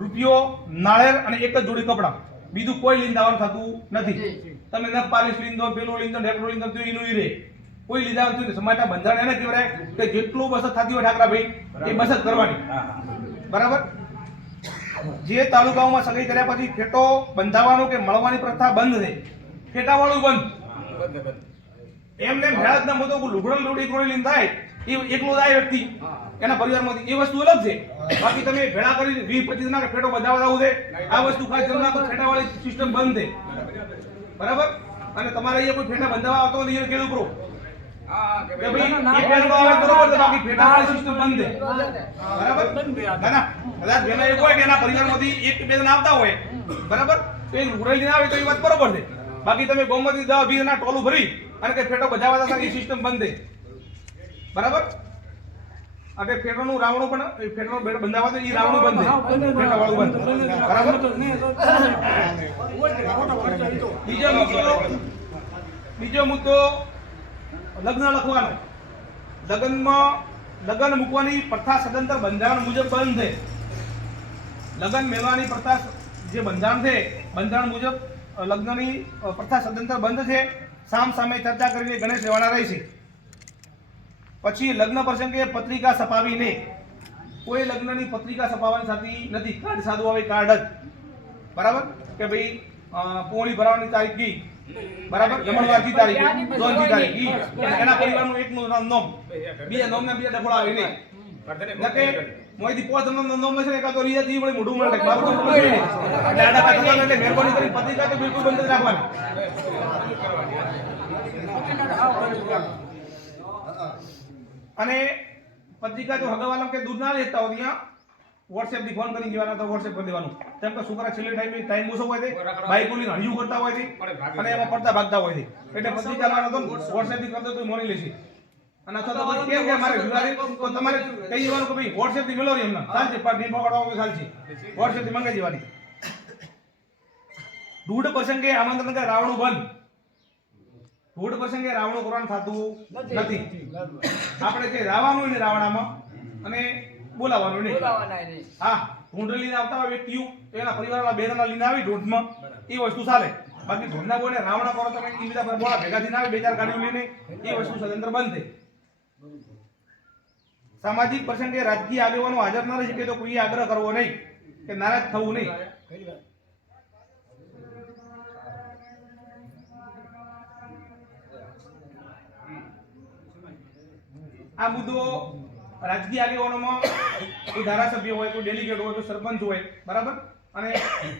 રૂપિયો નાળેર અને એક જ જોડી કપડાં. બીજું કોઈ લીંદાવન થતું નથી. તમે ન પાલિશ લીંદો પેલું લીંદો ઢેકડું લીન તો એનું રે. કોઈ લીધા નથી. સમાજના બંધારણ એને કહેવાય કે જેટલું બસત થતી હોય ઠાકરાભાઈ એ બસત કરવાની. બરાબર. જે તાલુકાઓમાં સગાઈ કર્યા પછી ફેટો બંધાવાનો કે મળવાની પ્રથા બંધ રહે. ફેટાવાળું બંધ. એમને ભેળા જ ના મોટો લુગડો લોડી કોળી લીન થાય એ એકલો થાય વ્યક્તિ. એના પરિવારમાંથી એ વસ્તુ અલગ છે. બાકી તમે ભેળા કરી વીસ પચીસ ના ફેટો બધા આવું છે આ વસ્તુ ખાસ રાખો ફેટાવાળી સિસ્ટમ બંધ છે. બરાબર? અને તમારે અહીંયા કોઈ ફેટા બંધાવા આવતો નથી એને કેવું કરો. બાકી બંધ તમે ગોમતી દવા વીસ ના ટોલું ભરી અને કે ફેટો એ સિસ્ટમ બંધ બરાબર? અને ફેટવાનું રાવણું પણ ફેટવાનું ફેટો બેડ બંધાવા તો એ રાવણું બંધ છે ફેટાવાળું બંધ બરાબર? બીજો મુદ્દો બીજો મુદ્દો લગ્ન લખવાનો. લગ્નમાં લગ્ન મૂકવાની પ્રથા સદંતર બંધારણ મુજબ બંધ છે. લગ્ન મેળવાની પ્રથા જે બંધારણ છે બંધારણ મુજબ લગ્નની પ્રથા સદંતર બંધ છે. સામ સામે ચર્ચા કરીને ગણેશ રહેવાના રહેશે. પછી લગ્ન પ્રસંગે પત્રિકા છપાવીને. કોઈ લગ્નની પત્રિકા છપાવવાની થતી નથી. કાર્ડ સાદું આવે કાર્ડ જ. બરાબર? કે ભાઈ પોળી ભરાવાની તારીખ કી બરાબર? જમણવારથી તારીખ લોનથી તારીખ ઈ. એના પરિવારનું એકનું નામ નોમ. બીજા નોમ ને બીજા ડફોડા આવે નહીં. નકે મોયથી પોત નોમ નોમ છે ને કાં તો રીજા દી વળી મોઢું મળે મારું તો કોઈ નહીં એટલે કાં થતા એટલે મહેરબાની કરી પત્રિકા તો બિલકુલ બંધ જ રાખવાની. અને પત્રિકા જો હગાવાલામ કે દૂધ ના લેતા હોય ત્યાં વોટ્સએપથી ફોન કરી દેવાના તો વોટ્સએપ કરી દેવાનું. તેમ કે છોકરા છેલ્લે ટાઈમ ટાઈમ ઓછો હોય છે બાઈક ઓલી હળિયું કરતા હોય છે અને એમાં પડતા ભાગતા હોય છે એટલે પત્રિકા લાવવાનો તો વોટ્સએપથી કરતો તો મોની લેશે અને અથવા તો પછી કેમ કે મારે જુગારી તો તમારે કહી દેવાનું કે ભાઈ વોટ્સએપથી મેળવો ને એમને. ચાલશે પણ નહીં પકડવા ચાલશે. વોટ્સએપથી મંગાઈ દેવાની. દૂઢ પ્રસંગે આમંત્રણ કે રાવણું બંધ. દૂઢ પ્રસંગે રાવણું કરવાનું થતું નથી. આપણે જે રાવાનું ને રાવણામાં અને બોલાવવાનું નહીં. હા ઢૂંઢ લઈને આવતા હોય વ્યક્તિઓ એના પરિવારના બે જણા લઈને આવી ઢૂંઢમાં. એ વસ્તુ ચાલે. બાકી ઢૂંઢના બોલે રાવણા કરો તમે એ બીજા પર બોલા ભેગા થઈને આવે બે ચાર ગાડીઓ લઈને એ વસ્તુ સ્વતંત્ર બંધ સામાજિક પ્રસંગે રાજકીય આગેવાનો હાજર ન રહી શકે તો કોઈ આગ્રહ કરવો નહીં કે નારાજ થવું નહીં. આ મુદ્દો રાજકીય આગેવાનોમાં કોઈ ધારાસભ્ય હોય કોઈ ડેલિગેટ હોય કોઈ સરપંચ હોય બરાબર? અને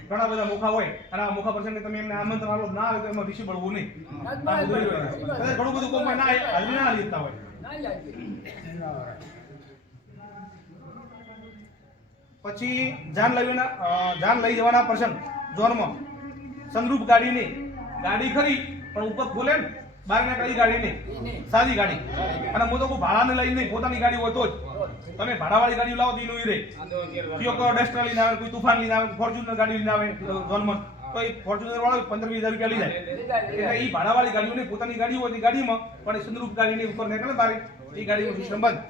ઘણા બધા મોખા હોય અને આ મોખા પ્રસંગે તમે એમને આમંત્રણ આપો ના આવે તો એમાં ઋષિ બળવું નહીં. કદાચ ઘણું બધું કોઈ ના હાજરી ના લેતા હોય. પછી જાન લઈના જાન લઈ જવાના પ્રસંગ ઝોનમાં. સંદરૂપ ગાડીની. ગાડી ખરી પણ ઉપર ખોલે ને. બહાર ના કઈ ગાડી નહીં. સાદી ગાડી. અને હું તો કોઈ ભાડાને લઈને નહીં પોતાની ગાડી હોય તો જ. તમે ભાડાવાળી ગાડી લાવો તો એનું રહે. કયો ડસ્ટર લઈને આવે કોઈ તુફાન લઈને આવે ફોર્ચ્યુનર ગાડી લઈને આવે ઝોનમાં. તો એ ફોર્ચ્યુનર વાળો પંદર વીસ હજાર રૂપિયા લઈ જાય. એટલે એ ભાડાવાળી ગાડીઓ નહીં પોતાની ગાડી હોય ગાડીમાં પણ સંદરૂપ ગાડીની ઉપર નીકળે બારે. એ ગાડીનો સિસ્ટમ બંધ.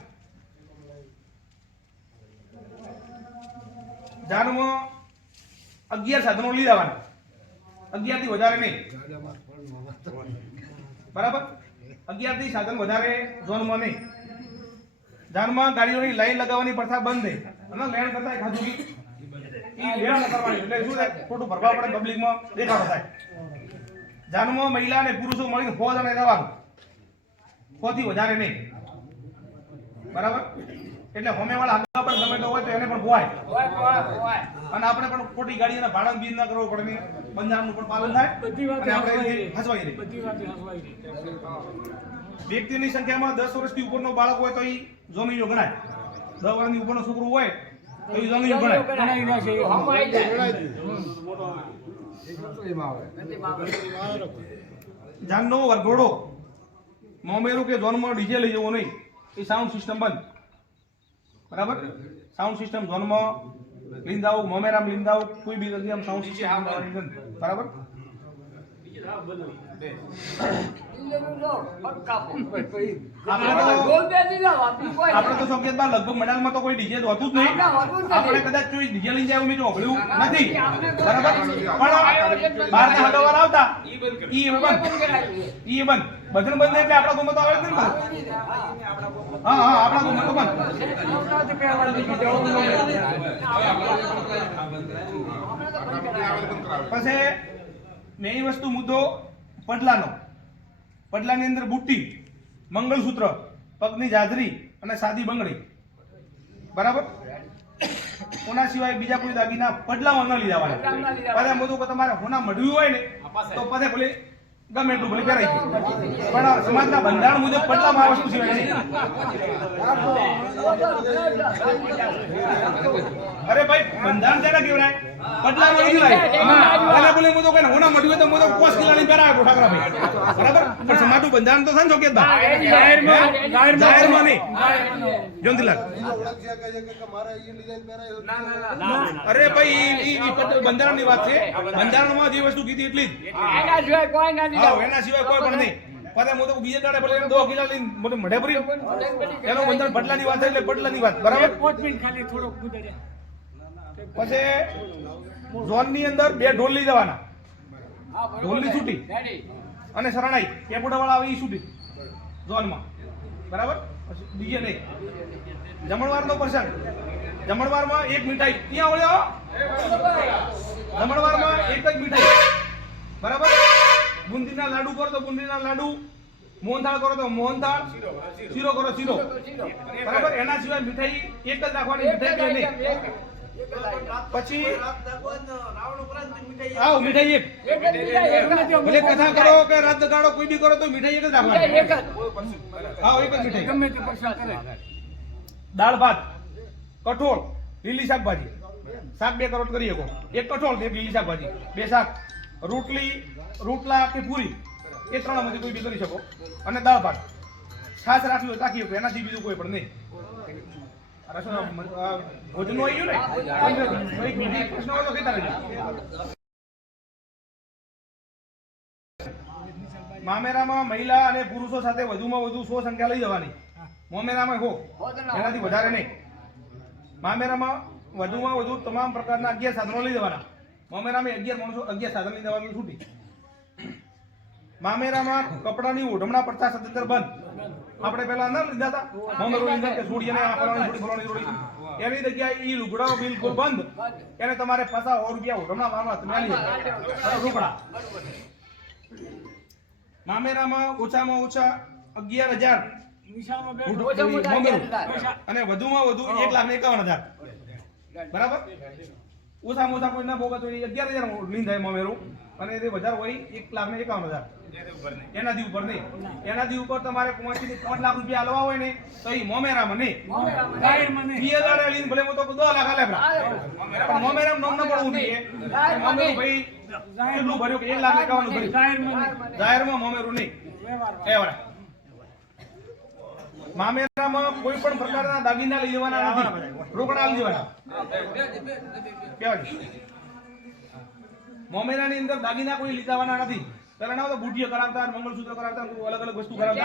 જાનમાં અગિયાર સાધનો લઈ જવાના. અગિયારથી વધારે નહીં. બરાબર? અગિયારથી સાધન વધારે ઝોનમાં નહીં. જાનમાં ગાડીઓની લાઈન લગાવવાની પ્રથા બંધ છે અને લેણ કરતા ખાધું કી ઈ લેણ કરવાની. એટલે શું થાય? ખોટું ભરવા પડે પબ્લિકમાં દેખાડો થાય. જાનમાં મહિલા અને પુરુષો મળીને ફોજ અને જવાનું ફોથી વધારે નહીં. બરાબર? એટલે હોમેવાળા આગળ પણ ગમે તો હોય તો એને પણ ભોવાય અને આપણે પણ ખોટી ગાડીના ભાડા બીજ ના કરવો પડે બંધારણનું પણ પાલન થાય. બધી વાત હસવાઈ રહી. બધી વાત હસવાઈ રહી. વ્યક્તિની સંખ્યામાં દસ વર્ષથી ઉપરનો બાળક હોય તો એ જોમીયો ગણાય. દસ વર્ષની ઉપરનો છોકરો હોય તો એ જોમીયો ગણાય. જાનનો વરઘોડો મોમેરું કે ઝોનમાં ડીજે લઈ જવો નહીં. એ સાઉન્ડ સિસ્ટમ બંધ. બરાબર? સાઉન્ડ સિસ્ટમ લીંદાઓ મોમેરામ લીંદાઓ કોઈ બી જગ્યાએ સાઉન્ડ સિસ્ટમ બરાબર? આપણે તો શોકેતમાં લગભગ મેદાનમાં તો કોઈ ડીજે હોતું જ નહીં. આપણે કદાચ કોઈ ડીજે લઈને જાય મેં જોભળ્યું નથી. બરાબર? પણ બહારના હડોવાર આવતા. ઈ બંધ ઈ બંધ. ભજન બંધ એટલે આપણા ગોમાં તો આવે જ ને. હા હા આપણા ગોમાં તો બંધ. પછી મેઇન વસ્તુ મુદ્દો પડલાનો પડલાની અંદર બુટ્ટી મંગળસૂત્ર પગની જાજરી અને સાદી બંગડી. બરાબર? ઓના સિવાય બીજા કોઈ દાગીના પડલામાં ન લીધા વાળા પાછા બધું કે તમારે હોના મળ્યું હોય ને તો પછી ભલે ગમે એટલું ભલે પહેરાઈ છે પણ સમાજના બંધારણ મુજબ પડલામાં આ વસ્તુ છે? અરે ભાઈ બંધારણ નથી અને બોલે હું. તો કઈ હોના મળ્યું તો હું તો કોસ કિલ્લાની પહેરાવે ઠાકરા ભાઈ. બરાબર? પણ સમાજનું બંધારણ તો છે ને જાહેરમાં જાહેરમાં. નહીં. અરે ભાઈ વાત છે. બંધારણમાં જે વસ્તુ કીધી એટલી જ. હા એના સિવાય કોઈ પણ નહીં. પાછા હું તો બીજે દાડે ભલે દો કિલ્લા લઈને મોટે મઢે ભરી. એનો બંધારણ પટલાની વાત એટલે પટલાની વાત બરાબર? પાંચ મિનિટ ખાલી થોડોક ગુજારે પછી ઝોનની અંદર બે ઢોલ લઈ જવાના. ઢોલની છૂટી. અને શરણાઈ કેપોડા વાળા આવે ઈ છૂટી. ઝોનમાં. બરાબર? પછી બીજે નહીં. જમણવાર નો પ્રસંગ જમણવારમાં એક મીઠાઈ. ક્યાં ઓળ્યો જમણવારમાં એક જ મીઠાઈ. બરાબર? બુંદીના લાડુ કરો તો બુંદીના લાડુ મોહનથાળ કરો તો મોહનથાળ શીરો કરો શીરો. બરાબર? એના સિવાય મીઠાઈ એક જ રાખવાની મીઠાઈ નહીં. પછી આવ મીઠાઈ એક. ભલે કથા કરો કે રાત ગાળો કોઈ બી કરો તો મીઠાઈ એક જ રાખવાની. આવ એક જ મીઠાઈ. ગમે તે પસંદ કરે. દાળ ભાત કઠોળ લીલી શાકભાજી. શાક બે કરોડ કરી શકો. એક કઠોળ એક લીલી શાકભાજી. બે શાક. રોટલી, રોટલા કે પૂરી, એ ત્રણમાંથી કોઈ બી કરી શકો. અને દાળ ભાત. છાશ રાખ્યું હોય રાખી શકો, એનાથી બીજું કોઈ પણ નહીં. ભોજન આવી ને? પ્રશ્ન હોય તો કહેતા રહેજો. મામેરામાં મહિલા અને પુરુષો સાથે વધુમાં વધુ સો સંખ્યા લઈ જવાની. મોમેરામાં હો, એનાથી વધારે નહીં. મામેરામાં વધુમાં વધુ તમામ પ્રકારના અગિયાર સાધનો લઈ જવાના. મામેરામાં અગિયાર માણસો અગિયાર સાધન લઈ જવાનું છૂટી. મામેરામાં કપડાની ઓઢમણા પડતા સદંતર બંધ. આપણે પહેલા ના લીધા હતા? મામેરો લીધા કે અને આ ફલાણી છોડી ફલાણી છોડી એની જગ્યાએ ઈ લુગડાઓ બિલકુલ બંધ. એને તમારે પચાસ સો રૂપિયા ઓઢમણા મારવા તમે આલી રૂપડા મામેરામાં ઓછામાં ઓછા અગિયાર હજાર. અને વધુમાં વધુ એક લાખ એકાવન હજાર. બરાબર? ઓછામાં ઓછા કોઈ ના ભોગત હોય અગિયાર હજાર લીન થાય મામેરું. અને તે વધારે હોય એક લાખ ને એકાવન હજાર. એનાથી ઉપર નહીં. એનાથી ઉપર તમારે પહોંચી પાંચ લાખ રૂપિયા હલવા હોય ને તો એ મોમેરામાં નહીં. વીસ હજાર લઈને ભલે તો દો લાખ આપણા. પણ મોમેરામ નોમ ન પડવું જોઈએ ભાઈ કેટલું ભર્યું? એક લાખ એકાવન ભર્યું જાહેરમાં. મોમેરું નહીં. મામેરામાં કોઈ પણ પ્રકારના દાગીના લઈ જવાના નથી. રોકડા લઈ જવાના. મોમેરાની અંદર દાગીના કોઈ લઈ જવાના નથી. કારણ ના તો બુટીઓ કરાવતા મંગળસૂત્ર કરાવતા અલગ અલગ વસ્તુ કરાવતા.